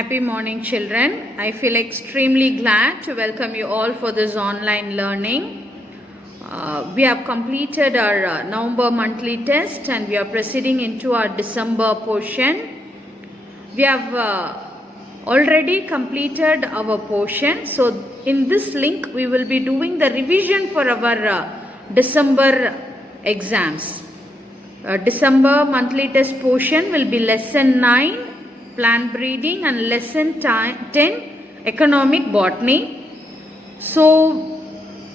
Happy morning, children. I feel extremely glad to welcome you all for this online learning. We have completed our November monthly test and we are proceeding into our December portion. We have already completed our portion. So in this link, we will be doing the revision for our December exams. December monthly test portion will be lesson 9. Plant breeding and lesson 10 economic botany. So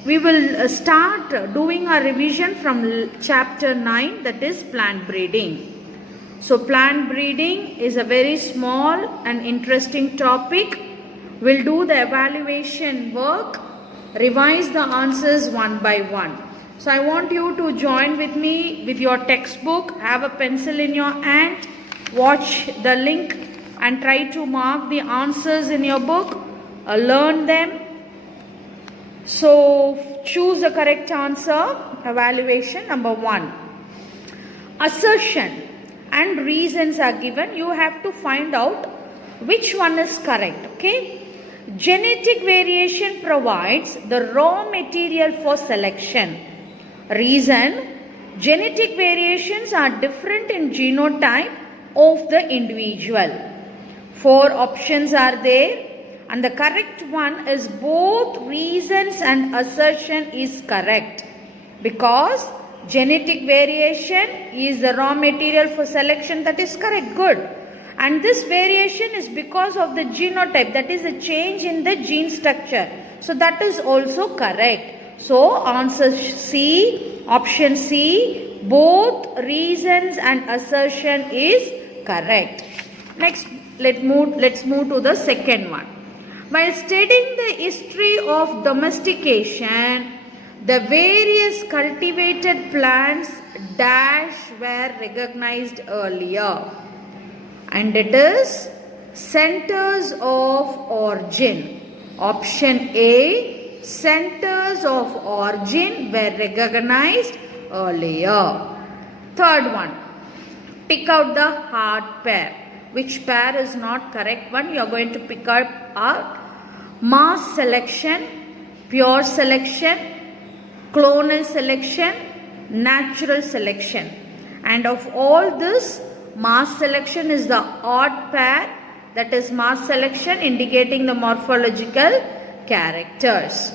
we will start doing our revision from chapter 9, that is plant breeding. So plant breeding is a very small and interesting topic. We'll do the evaluation work, revise the answers one by one. So I want you to join with me with your textbook, have a pencil in your hand, watch the link and try to mark the answers in your book, learn them. So choose the correct answer. Evaluation number 1. Assertion and reasons are given. You have to find out which one is correct. Okay. Genetic variation provides the raw material for selection. Reason: genetic variations are different in genotype of the individual. 4 options are there and the correct one is both reasons and assertion is correct, because genetic variation is the raw material for selection. That is correct. Good. And this variation is because of the genotype, that is a change in the gene structure. So that is also correct. So answer C, option C, both reasons and assertion is correct. Next, let's move to the second one. While studying the history of domestication, the various cultivated plants dash were recognized earlier, and it is centers of origin. Option A, centers of origin were recognized earlier. Third one, pick out the hard pair. Which pair is not correct one? You are going to pick up mass selection, pure selection, clonal selection, natural selection. And of all this, mass selection is the odd pair, that is mass selection indicating the morphological characters.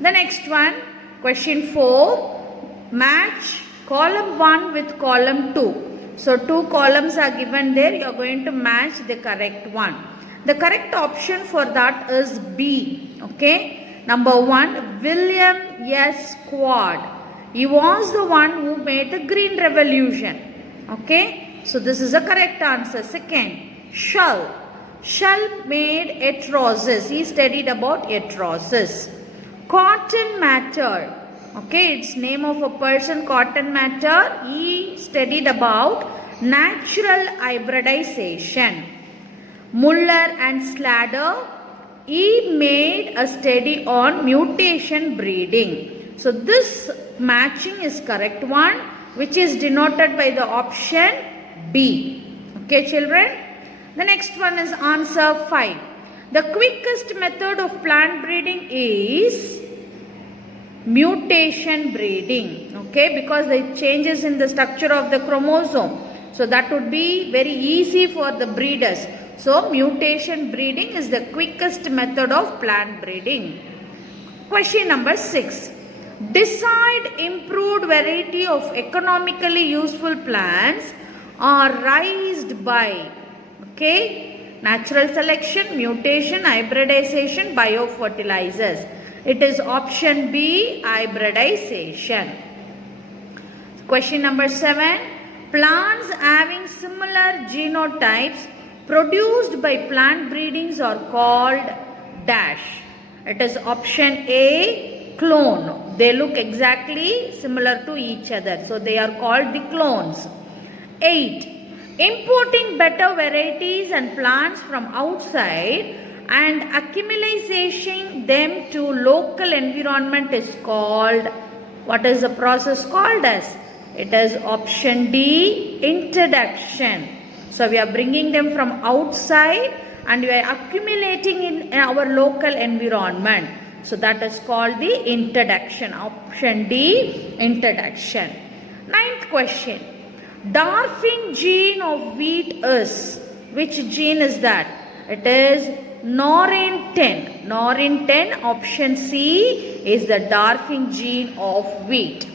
The next one, question 4, match column 1 with column 2. So 2 columns are given there. You are going to match the correct one. The correct option for that is B. Okay. Number 1, William S. Quad. He was the one who made the Green Revolution. Okay. So this is a correct answer. Second, Shull. Shull made heterosis. He studied about heterosis. Cotton Mather. Okay, it's name of a person, Cotton Mather. He studied about natural hybridization. Muller and Slater, he made a study on mutation breeding. So this matching is correct one, which is denoted by the option B. Okay, children. The next one is answer 5. The quickest method of plant breeding is mutation breeding. Okay, because the changes in the structure of the chromosome. So that would be very easy for the breeders. So mutation breeding is the quickest method of plant breeding. Question number 6. Decide improved variety of economically useful plants are raised by, okay, natural selection, mutation, hybridization, biofertilizers. It is option B, hybridization. Question number 7. Plants having similar genotypes produced by plant breedings are called dash. It is option A, clone. They look exactly similar to each other. So they are called the clones. 8. Importing better varieties and plants from outside and acclimatizing them to local environment is called, what is the process called as? It is option D, introduction. So we are bringing them from outside and we are accumulating in our local environment. So that is called the introduction. Option D, introduction. Ninth question. Dwarfing gene of wheat is, which gene is that? It is Norrin-10. Norrin-10, option C is the dwarfing gene of wheat.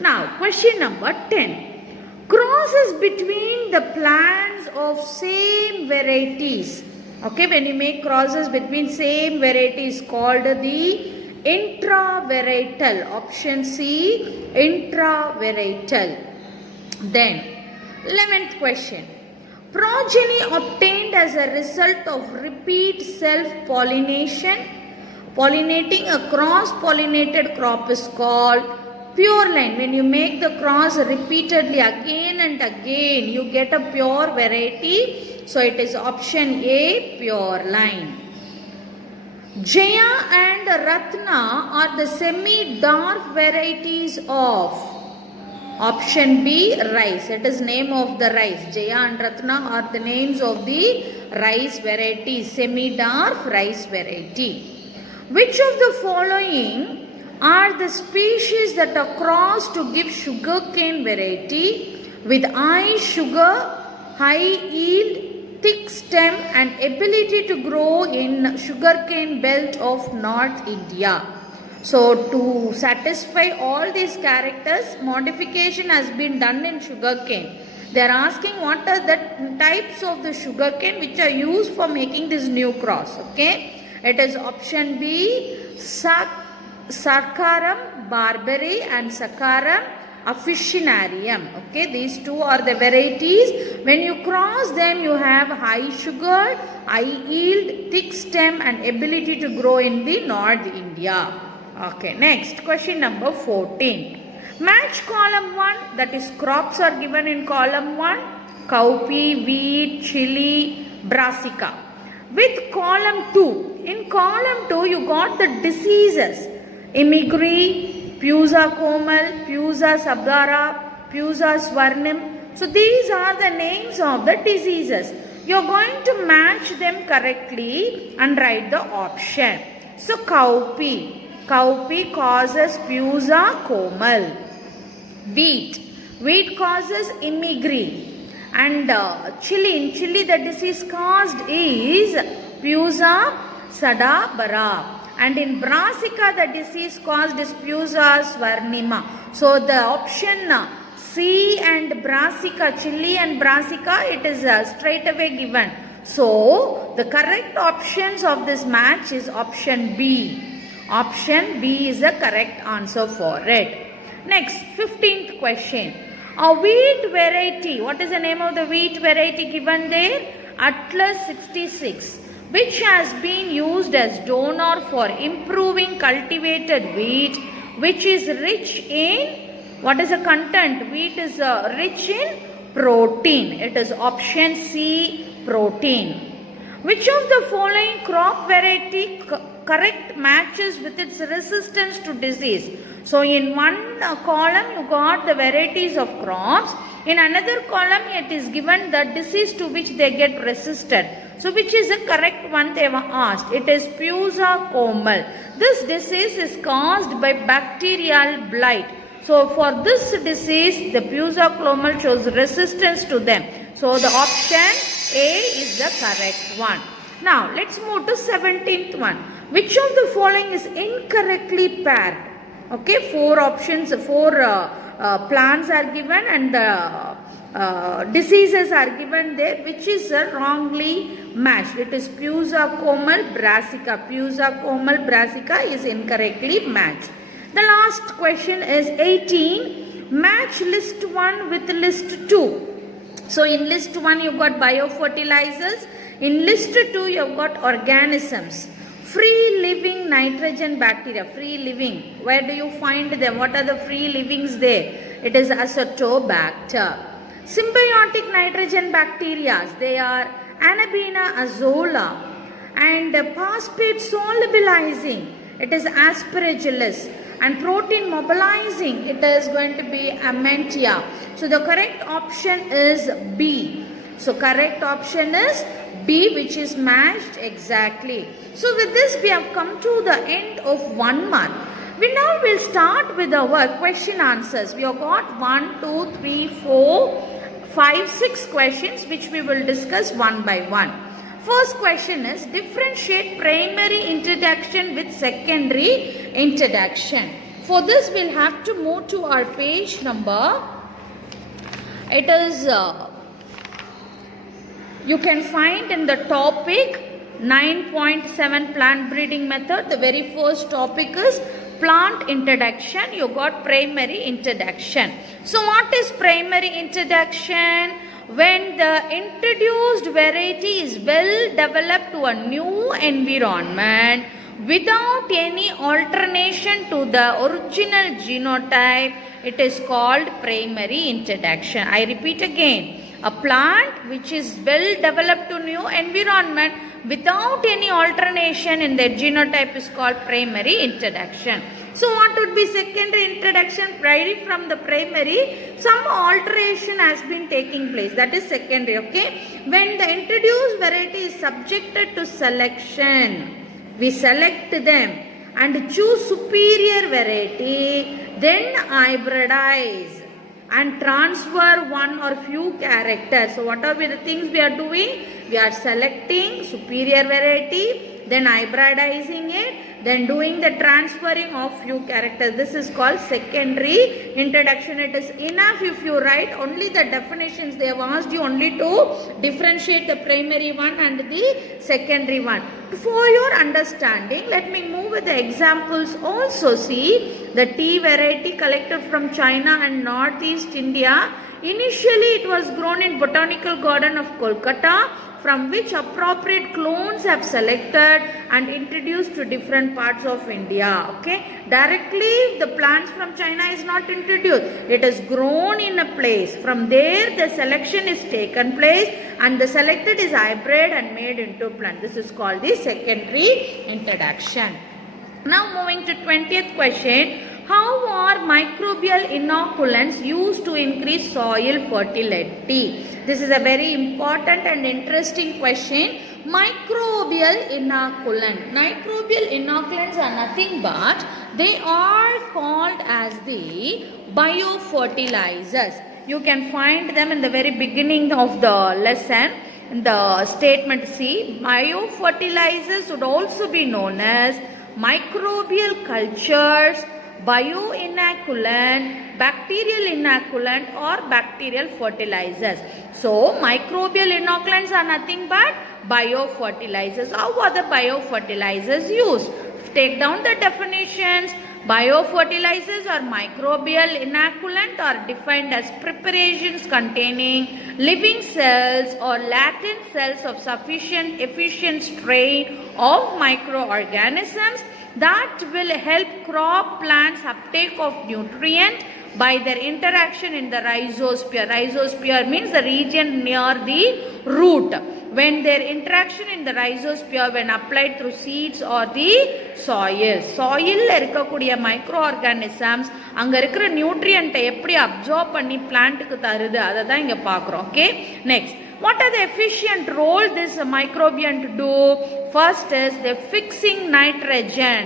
Now, question number 10. Crosses between the plants of same varieties. Okay, when you make crosses between same varieties called the intravarietal. Option C, intravarietal. Then, 11th question. Progeny obtained as a result of repeat self-pollination. Pollinating a cross-pollinated crop is called pure line. When you make the cross repeatedly again and again, you get a pure variety. So it is option A, pure line. Jaya and Ratna are the semi-dark varieties of. Option B, rice. It is name of the rice. Jaya and Ratna are the names of the rice variety, semi-dark rice variety. Which of the following are the species that are crossed to give sugarcane variety with high sugar, high yield, thick stem and ability to grow in sugarcane belt of North India? So to satisfy all these characters, modification has been done in sugarcane. They are asking what are the types of the sugarcane which are used for making this new cross. Okay, it is option B, Sarkaram Barbary and Sakaram Officinarium. Okay, these two are the varieties. When you cross them, you have high sugar, high yield, thick stem and ability to grow in the North India. Okay, next question number 14. Match column 1, that is crops are given in column 1, cowpea, wheat, chili, brassica. With column 2, in column 2 you got the diseases, Imigri, Pusa Komal, Pusa Sabdara, Pusa Swarnim. So these are the names of the diseases. You are going to match them correctly and write the option. So cowpea. Cowpea causes Pusa Komal. Wheat causes Imigri. And chili, in chili the disease caused is Pusa Sadabara. And in brassica the disease caused is Pusa Swarnima. So the option C and brassica, chili and brassica, it is straight away given. So the correct options of this match is option B. Option B is the correct answer for it. Next, 15th question. A wheat variety. What is the name of the wheat variety given there? Atlas 66. Which has been used as donor for improving cultivated wheat, which is rich in, what is the content? Wheat is rich in protein. It is option C, protein. Which of the following crop variety correct matches with its resistance to disease? So in one column you got the varieties of crops. In another column it is given the disease to which they get resisted. So which is the correct one they were asked? It is Pusa Komal. This disease is caused by bacterial blight. So for this disease the Pusa Komal shows resistance to them. So the option A is the correct one. Now let's move to 17th one. Which of the following is incorrectly paired? Okay, four options, four plants are given and the diseases are given there. Which is wrongly matched? It is Pusa Komal Brassica. Pusa Komal Brassica is incorrectly matched. The last question is 18. Match list 1 with list 2. So in list 1 you got biofertilizers. In list 2 you have got organisms. Free living nitrogen bacteria. Free living. Where do you find them? What are the free livings there? It is Acetobacter. Symbiotic nitrogen bacteria. They are Anabaena azola. And phosphate solubilizing. It is Aspergillus. And protein mobilizing, it is going to be Amentia. So the correct option is B. So correct option is B, which is matched exactly. So with this we have come to the end of 1 mark. We now will start with our question answers. We have got 1, 2, 3, 4, 5, 6 questions which we will discuss one by one. First question is differentiate primary introduction with secondary introduction. For this we'll have to move to our page number. It is you can find in the topic 9.7 plant breeding method. The very first topic is plant introduction. You got primary introduction. So what is primary introduction? When the introduced variety is well developed to a new environment without any alternation to the original genotype, it is called primary introduction. I repeat again. A plant which is well developed to new environment without any alternation in their genotype is called primary introduction. So what would be secondary introduction? Right from the primary, some alteration has been taking place. That is secondary, okay? When the introduced variety is subjected to selection, we select them and choose superior variety, then hybridize and transfer one or few characters. So what are the things we are doing? We are selecting superior variety, then hybridizing it, then doing the transferring of few characters. This is called secondary introduction. It is enough if you write only the definitions. They have asked you only to differentiate the primary one and the secondary one. For your understanding, let me move with the examples also. See, the tea variety collected from China and Northeast India. Initially, it was grown in Botanical Garden of Kolkata, from which appropriate clones have selected and introduced to different parts of India. Okay, directly the plants from China is not introduced. It is grown in a place. From there, the selection is taken place and the selected is hybrid and made into plant. This is called the secondary introduction. Now moving to 20th question. How are microbial inoculants used to increase soil fertility? This is a very important and interesting question. Microbial inoculant. Microbial inoculants are nothing but they are called as the biofertilizers. You can find them in the very beginning of the lesson. In the statement C, biofertilizers would also be known as microbial cultures, bioinoculant, bacterial inoculant or bacterial fertilizers. So microbial inoculants are nothing but biofertilizers. How are the biofertilizers used? Take down the definitions. Biofertilizers or microbial inoculant are defined as preparations containing living cells or latent cells of sufficient efficient strain of microorganisms that will help crop plants uptake of nutrient by their interaction in the rhizosphere. Rhizosphere means the region near the root. When their interaction in the rhizosphere when applied through seeds or the soil. Soil இருக்கக்கூடிய microorganisms அங்க இருக்கிற நியூட்ரியன்ட்டை எப்படி absorb பண்ணி பிளான்ட்டுக்கு தருது அதை தான் இங்க பார்க்குறோம். Okay, next. What are the efficient role this microbial do? First is the fixing nitrogen,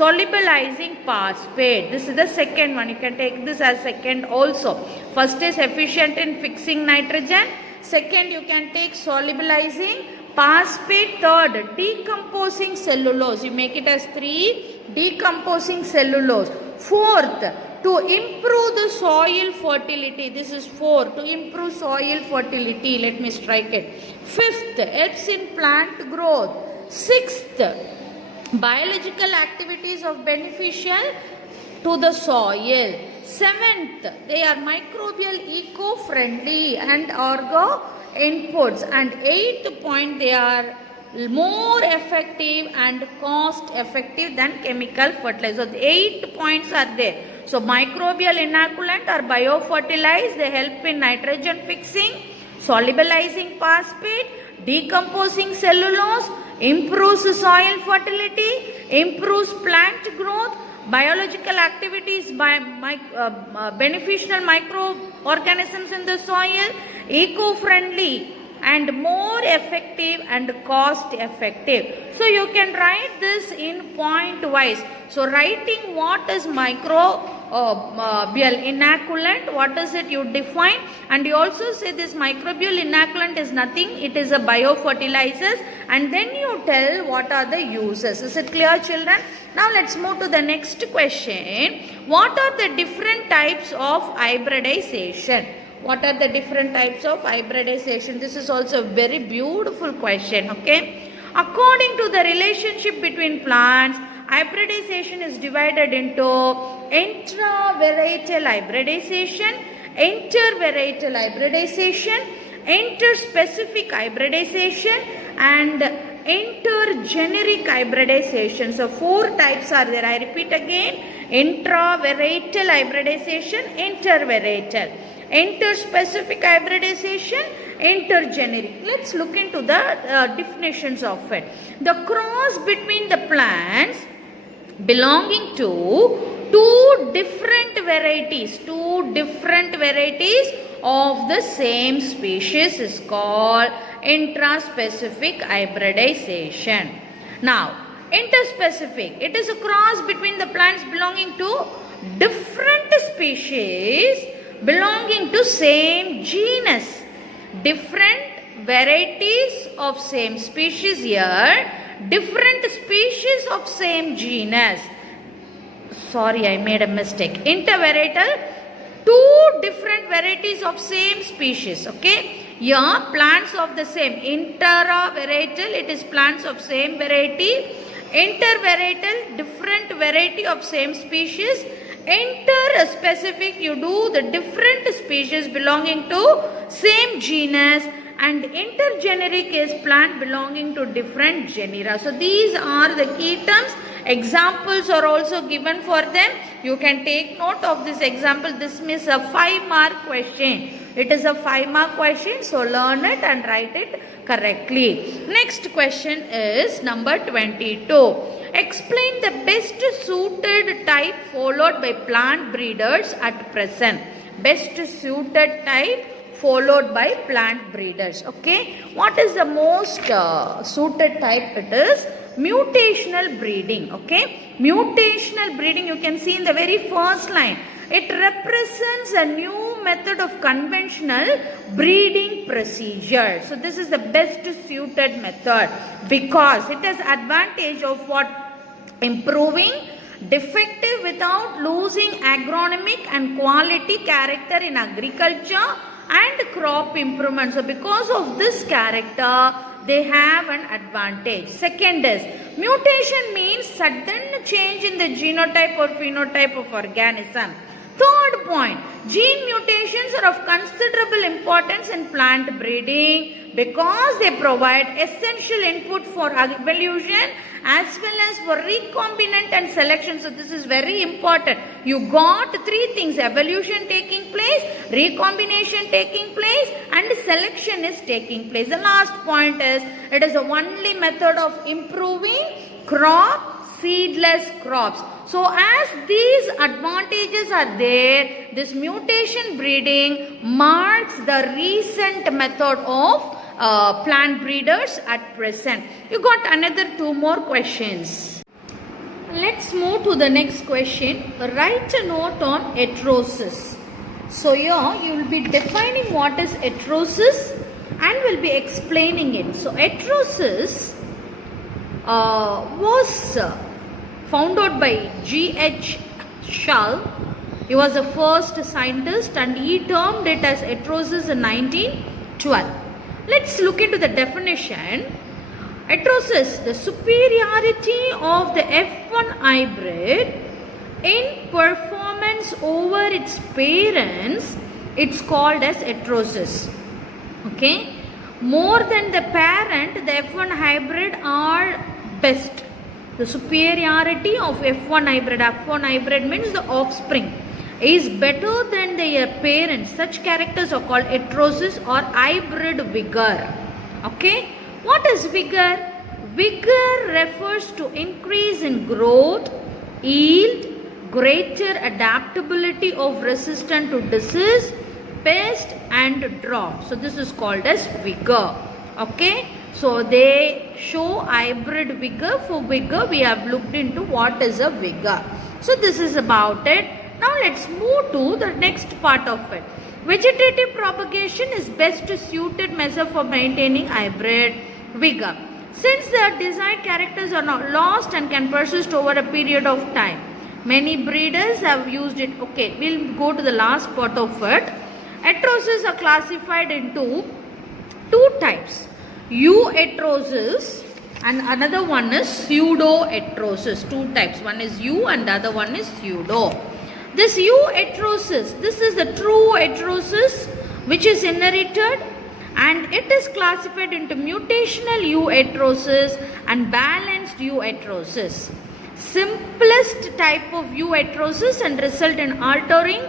solubilizing phosphate. This is the second one. You can take this as second also. First is efficient in fixing nitrogen. Second, you can take solubilizing phosphate. Third, decomposing cellulose. You make it as 3, decomposing cellulose. Fourth, to improve the soil fertility. This is 4, to improve soil fertility. Let me strike it. Fifth, helps in plant growth. Sixth, biological activities of beneficial to the soil. Seventh, they are microbial eco-friendly and orgo inputs. And eighth point, they are more effective and cost effective than chemical fertilizer. So 8 points are there. So microbial inoculant or biofertilize, they help in nitrogen fixing, solubilizing phosphate, decomposing cellulose, improves soil fertility, improves plant growth, biological activities by beneficial microorganisms in the soil, eco-friendly and more effective and cost effective. So you can write this in point wise. So writing what is microbial inoculant, what is it you define, and you also say this microbial inoculant is nothing, it is a biofertilizers, and then you tell what are the uses. Is it clear, children? Now let's move to the next question. What are the different types of hybridization? What are the different types of hybridization? This is also a very beautiful question. Okay. According to the relationship between plants, hybridization is divided into intravarietal hybridization, intervarietal hybridization, interspecific hybridization, and intergeneric hybridization. So 4 types are there. I repeat again: intravarietal hybridization, intervarietal, interspecific hybridization, intergeneric. Let's look into the definitions of it. The cross between the plants belonging to two different varieties of the same species is called intraspecific hybridization. Now, interspecific, it is a cross between the plants belonging to different species belonging to same genus. Different varieties of same species here, different species of same genus. Sorry, I made a mistake. Intervarietal, two different varieties of same species. Okay. Here, plants of the same. Intervarietal, it is plants of same variety. Intervarietal, different variety of same species. Interspecific, you do the different species belonging to same genus, and intergeneric is plant belonging to different genera. So these are the key terms. Examples are also given for them. You can take note of this example. This is a 5-mark question. It is a 5-mark question. So learn it and write it correctly. Next question is number 22. Explain the best suited type followed by plant breeders at present. Best suited type followed by plant breeders. Okay. What is the most suited type? It is mutational breeding. Okay. Mutational breeding, you can see in the very first line. It represents a new method of conventional breeding procedure. So this is the best suited method because it has advantage of what? Improving defective without losing agronomic and quality character in agriculture and crop improvement. So because of this character, they have an advantage. Second is, mutation means sudden change in the genotype or phenotype of organism. Third point, gene mutations are of considerable importance in plant breeding because they provide essential input for evolution as well as for recombinant and selection. So this is very important. You got 3 things: evolution taking place, recombination taking place, and selection is taking place. The last point is, it is the only method of improving seedless crops. So as these advantages are there, this mutation breeding marks the recent method of plant breeders at present. You got another 2 more questions. Let's move to the next question. Write a note on heterosis. So here you will be defining what is heterosis and will be explaining it. So heterosis was found out by G.H. Schall. He was the first scientist and he termed it as heterosis in 1912. Let's look into the definition. Heterosis, the superiority of the F1 hybrid in performance over its parents, it's called as heterosis. Okay. More than the parent, the F1 hybrid are best. The superiority of F1 hybrid. F1 hybrid means the offspring is better than their parents. Such characters are called heterosis or hybrid vigor. Okay. What is vigor? Vigor refers to increase in growth, yield, greater adaptability of resistance to disease, pest and drought. So this is called as vigor. Okay. So they show hybrid vigor. For vigor, we have looked into what is a vigor. So this is about it. Now let's move to the next part of it. Vegetative propagation is best suited measure for maintaining hybrid vigor, since their desired characters are not lost and can persist over a period of time. Many breeders have used it. Okay, we'll go to the last part of it. Heteroses are classified into two types. Euheterosis and another one is pseudoheterosis. Two types. One is eu and the other one is pseudo. This euheterosis, this is the true heterosis which is inherited, and it is classified into mutational euheterosis and balanced euheterosis. Simplest type of euheterosis and result in altering,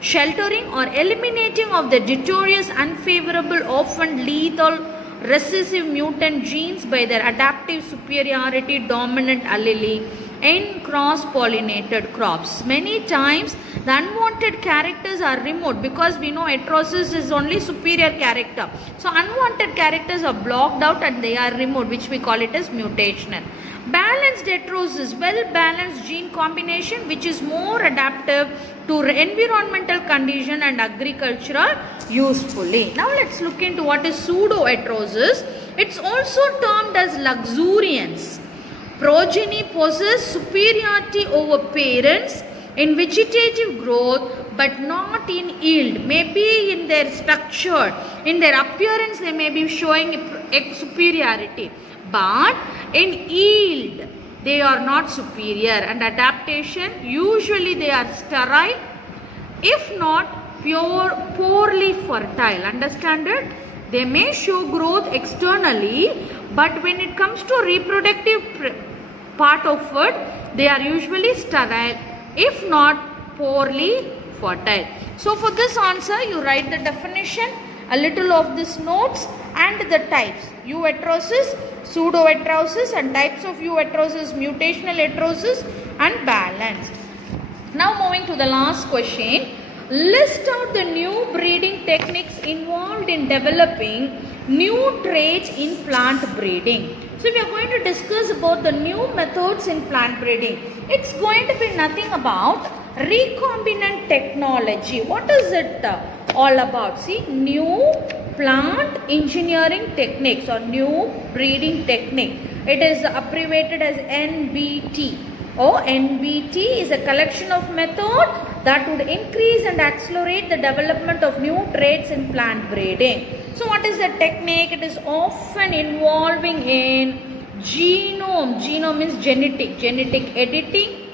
sheltering or eliminating of the deleterious, unfavorable, often lethal recessive mutant genes by their adaptive superiority dominant allele in cross-pollinated crops. Many times the unwanted characters are removed because we know heterosis is only superior character. So unwanted characters are blocked out and they are removed, which we call it as mutational. Balanced heterosis, well-balanced gene combination which is more adaptive to environmental condition and agricultural usefully. Now let's look into what is pseudoheterosis. It's also termed as luxuriance. Progeny possess superiority over parents in vegetative growth but not in yield. Maybe in their structure, in their appearance they may be showing superiority, but in yield they are not superior, and adaptation usually they are sterile, if not poorly fertile. Understand it? They may show growth externally, but when it comes to reproductive part of it, they are usually sterile, if not poorly fertile. So for this answer, you write the definition, a little of these notes and the types. Euheterosis, pseudoheterosis, and types of euheterosis, mutational heterosis and balanced. Now moving to the last question. List out the new breeding techniques involved in developing new traits in plant breeding. So we are going to discuss about the new methods in plant breeding. It's going to be nothing about recombinant technology. What is it all about? See, new plant engineering techniques or new breeding technique. It is abbreviated as NBT. NBT is a collection of methods that would increase and accelerate the development of new traits in plant breeding. So what is the technique? It is often involving in genome. Genome means genetic editing,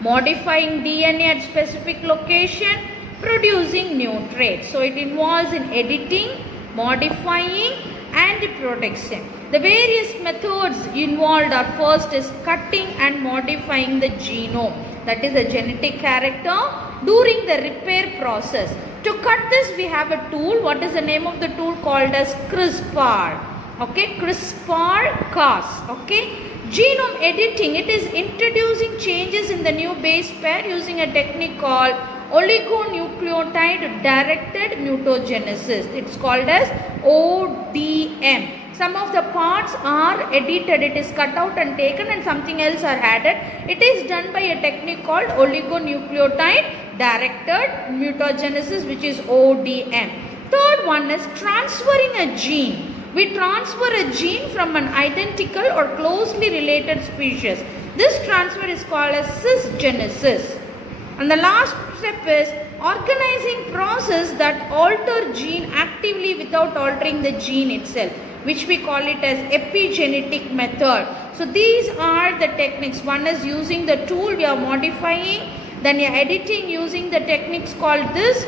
modifying DNA at specific location, producing new traits. So it involves in editing, modifying and production. The various methods involved are, first is cutting and modifying the genome, that is the genetic character, during the repair process. To cut this, we have a tool. What is the name of the tool? Called as CRISPR. Okay, CRISPR-Cas. Okay, genome editing, it is introducing changes in the new base pair using a technique called oligonucleotide directed mutagenesis. It's called as ODM. Some of the parts are edited, it is cut out and taken, and something else are added. It is done by a technique called oligonucleotide directed mutagenesis, which is ODM. Third one is transferring a gene. We transfer a gene from an identical or closely related species. This transfer is called as cisgenesis. And the last step is organizing process that alter gene actively without altering the gene itself, which we call it as epigenetic method. So these are the techniques. One is using the tool, we are modifying, then you are editing using the techniques called this,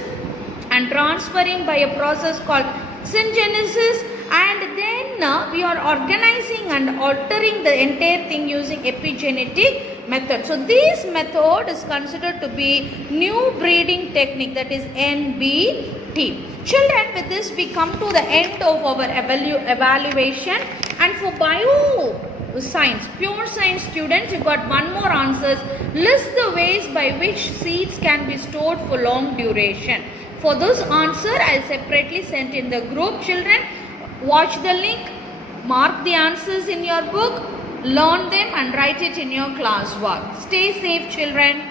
and transferring by a process called syngenesis, and then we are organizing and altering the entire thing using epigenetic method. So this method is considered to be new breeding technique, that is NBT. Children, with this we come to the end of our evaluation, and for bioscience, pure science students, you got one more answers. List the ways by which seeds can be stored for long duration. For this answer, I separately sent in the group. Children, watch the link, mark the answers in your book, learn them and write it in your classwork. Stay safe, children.